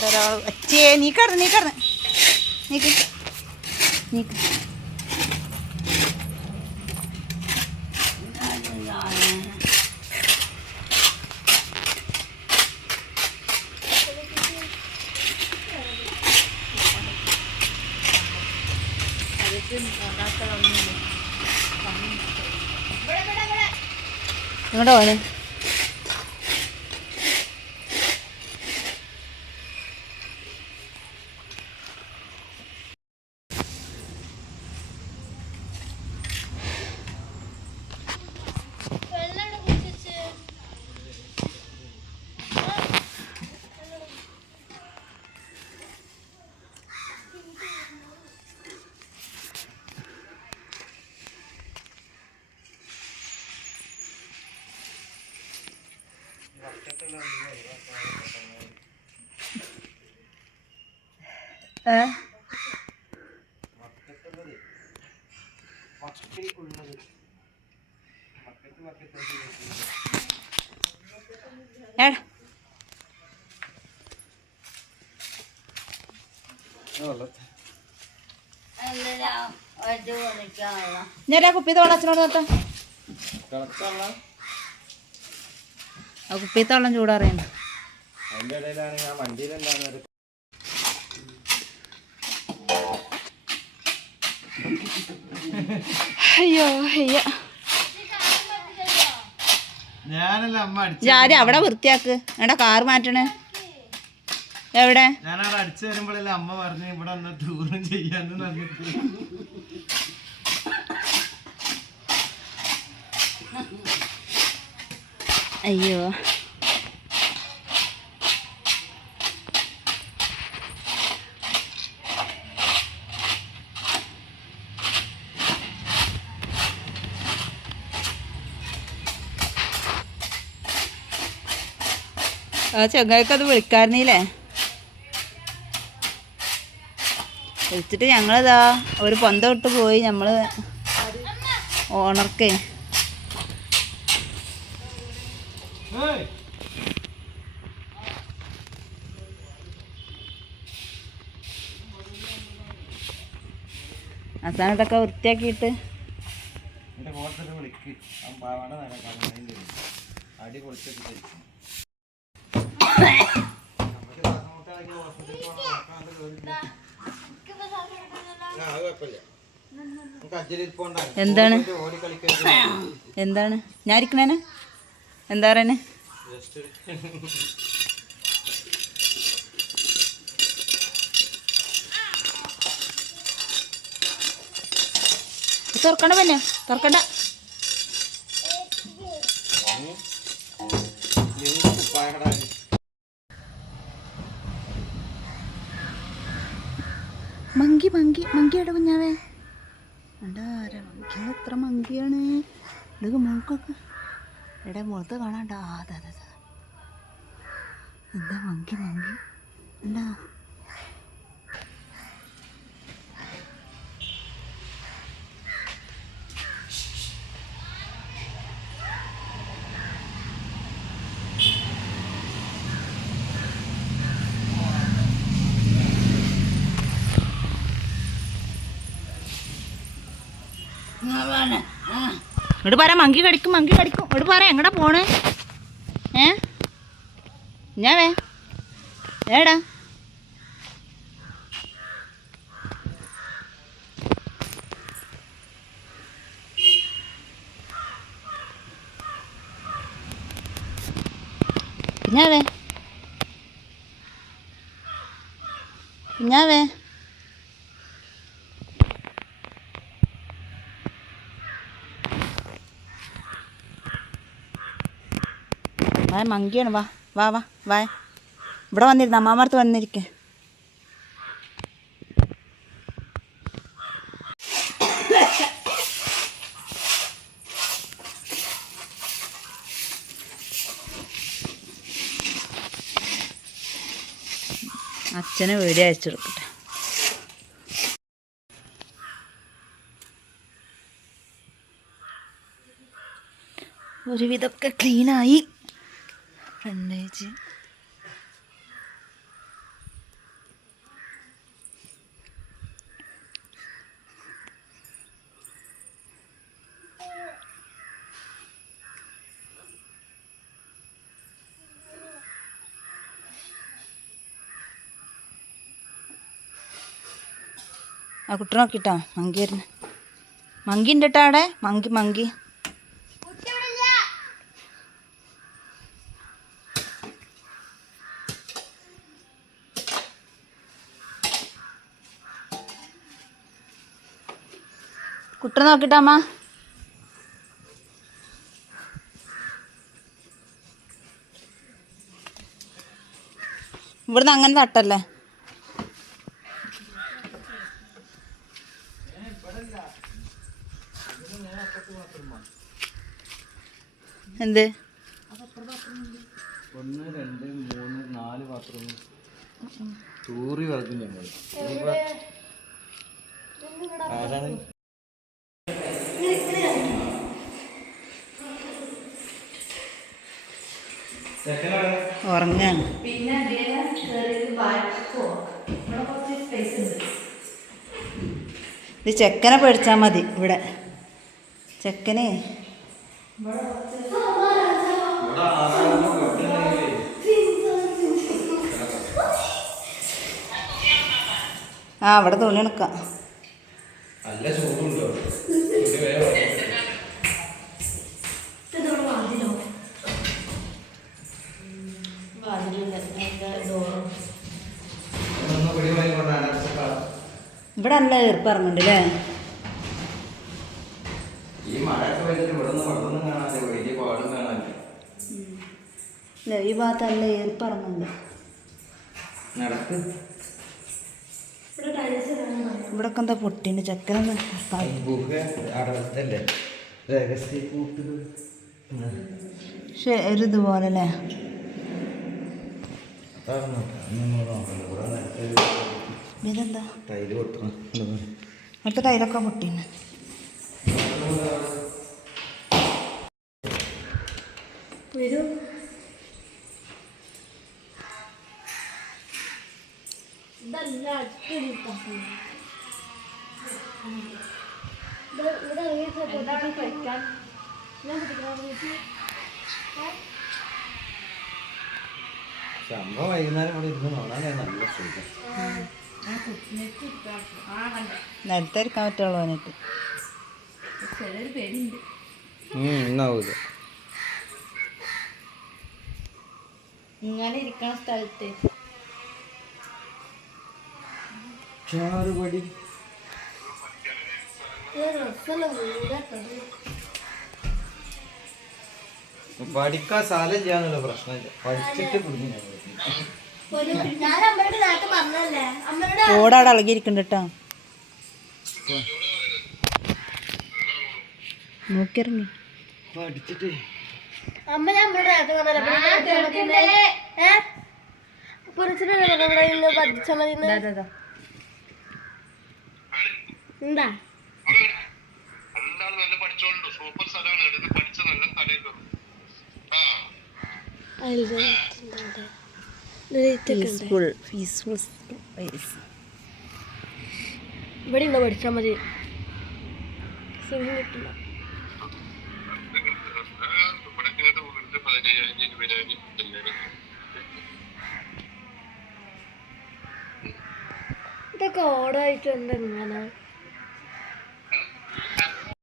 Darah, eh, cie, nikar, nikar, nikar, nikar. ഇങ്ങോട്ട് പോണേ ഏ ഏ ഞാൻ കുപ്പി തോളം അച്ഛനോട് നോക്കാം ആ കുപ്പി തോളം ചൂടാറിയണ്ട. അതിന്റെ ഞാൻ വണ്ടിയിലുണ്ടാകുന്നത് അയ്യോ ജാതി അവിടെ വൃത്തിയാക്ക്. എടാ കാറ് മാറ്റണേ. എവിടെ? ഞാൻ ഞാനവിടെ അടിച്ചു വരുമ്പോഴല്ലേ അമ്മ പറഞ്ഞു ഇവിടെ ഒന്ന് ടൂറും ചെയ്യാന്ന് അയ്യോ ആ ചെങ്ങായിക്ക് അത് വിളിക്കാറുന്നില്ലേ വിളിച്ചിട്ട് ഞങ്ങളിതാ ഒരു പൊന്ത വിട്ട് പോയി നമ്മള് ഓണർക്കേ നമുക്ക് വൃത്തിയാക്കിയിട്ട് എന്താണ്? എന്താണ്? ഞാൻ ഇരിക്കണേന് എന്താ പറയണേ? തുറക്കണ്ട പിന്നെ തുറക്കണ്ട. മങ്കി മങ്കി മങ്കി കുഞ്ഞാവേ? ഉണ്ടാ മങ്കി എത്ര മങ്കിയാണ്. ഇത് മോൾക്കൊക്കെ എടാ മുഖത്ത് കാണാണ്ട. അതെ അതെ അതെ. എന്താ മങ്കി മങ്കി എന്താ ഇങ്ങോട്ട് പറ മങ്കി കടിക്കും മങ്കി കടിക്കും. ഇങ്ങോട്ട് പറ എങ്ങടാ പോണേ? ഏ? ഞാൻ വേ. ഏടാ? കുഞ്ഞാവേ കുഞ്ഞാവേ വായ മങ്കിയാണ് വാ വാ വാ വായ ഇവിടെ വന്നിരുന്ന അമ്മാമർത്ത് വന്നിരിക്കേ. അച്ഛനെ വീഡിയോ അയച്ചു കൊടുക്കട്ടെ. ഒരുവിധമൊക്കെ ക്ലീനായി ഫ്രണ്ടേജ് ആ കുട്ടി നോക്കിട്ടാ മങ്കി വരുന്നു. മങ്കി ഉണ്ട് കേട്ടോ അവിടെ? Monkey monkey. കുട്ടനെ നോക്കിട്ടാ അമ്മ. ഇവിടുന്ന് അങ്ങനെ തട്ടല്ലേ? എന്ത്? ഒന്ന് രണ്ട് മൂന്ന് നാല് പാത്രം തൂറി വളർത്തും ഞങ്ങൾ ആരാണ്? ഉറങ്ങാണ് ഇത് ചെക്കനെ പേടിച്ചാൽ മതി ഇവിടെ. ചെക്കനെ. ആ അവിടെ തുണി എടുക്കാം നല്ല ചൂടുണ്ടോ ഇവിടെ നല്ല ഈർപ്പിറങ്ങുന്നുണ്ട് അല്ലേ ഈ മഴയൊക്കെ വരുന്നത് ഇവിടെ നിന്ന് വെള്ളമൊന്നും കാണാതെ വലിയ പാടും കാണാനില്ല ഇല്ല ഈ ഭാഗത്ത് നല്ല ഈർപ്പിറങ്ങുന്നുണ്ട് നടക്ക്. ഇവിടൊക്കെ എന്താ പൊട്ടിന്? കൂട്ടുകൾ. പക്ഷെ ഒരു ഇതുപോലെ അല്ലേ ഇതെന്താ ടൈൽ പൊട്ടണം അടുത്ത ടൈലൊക്കെ പൊട്ടിണ്ട് സംഭവം വൈകുന്നേരം ഇവിടെ ഇരുന്ന് നോണാലേ നല്ല സുഖം. നിലത്ത് ഇരിക്കാൻ പറ്റുള്ളൂ എന്നിട്ട് ഇന്നാവൂല. ഇങ്ങനെ ഇരിക്കണ സ്ഥലത്ത്. ചാറുപടി. പഠിക്കാൻ സ്ഥലമില്ല ചെയ്യാന്നുള്ള പ്രശ്നമില്ല. പഠിച്ചിട്ട് കുടുങ്ങി. ഓടാടെ ഇളകിയിരിക്കുന്നുണ്ട് കേട്ടോ നോക്കിയിറങ്ങി. അമ്മ പഠിച്ചാൽ മതി എന്താ? പീസ്ഫുൾ പീസ്ഫുൾ പ്ലേസ് ഇവിടെ ഉണ്ടോ പഠിച്ചാൽ മതി? കിട്ടില്ല. ഇതൊക്കെ ഓടായിട്ട് എന്തെങ്ങനെ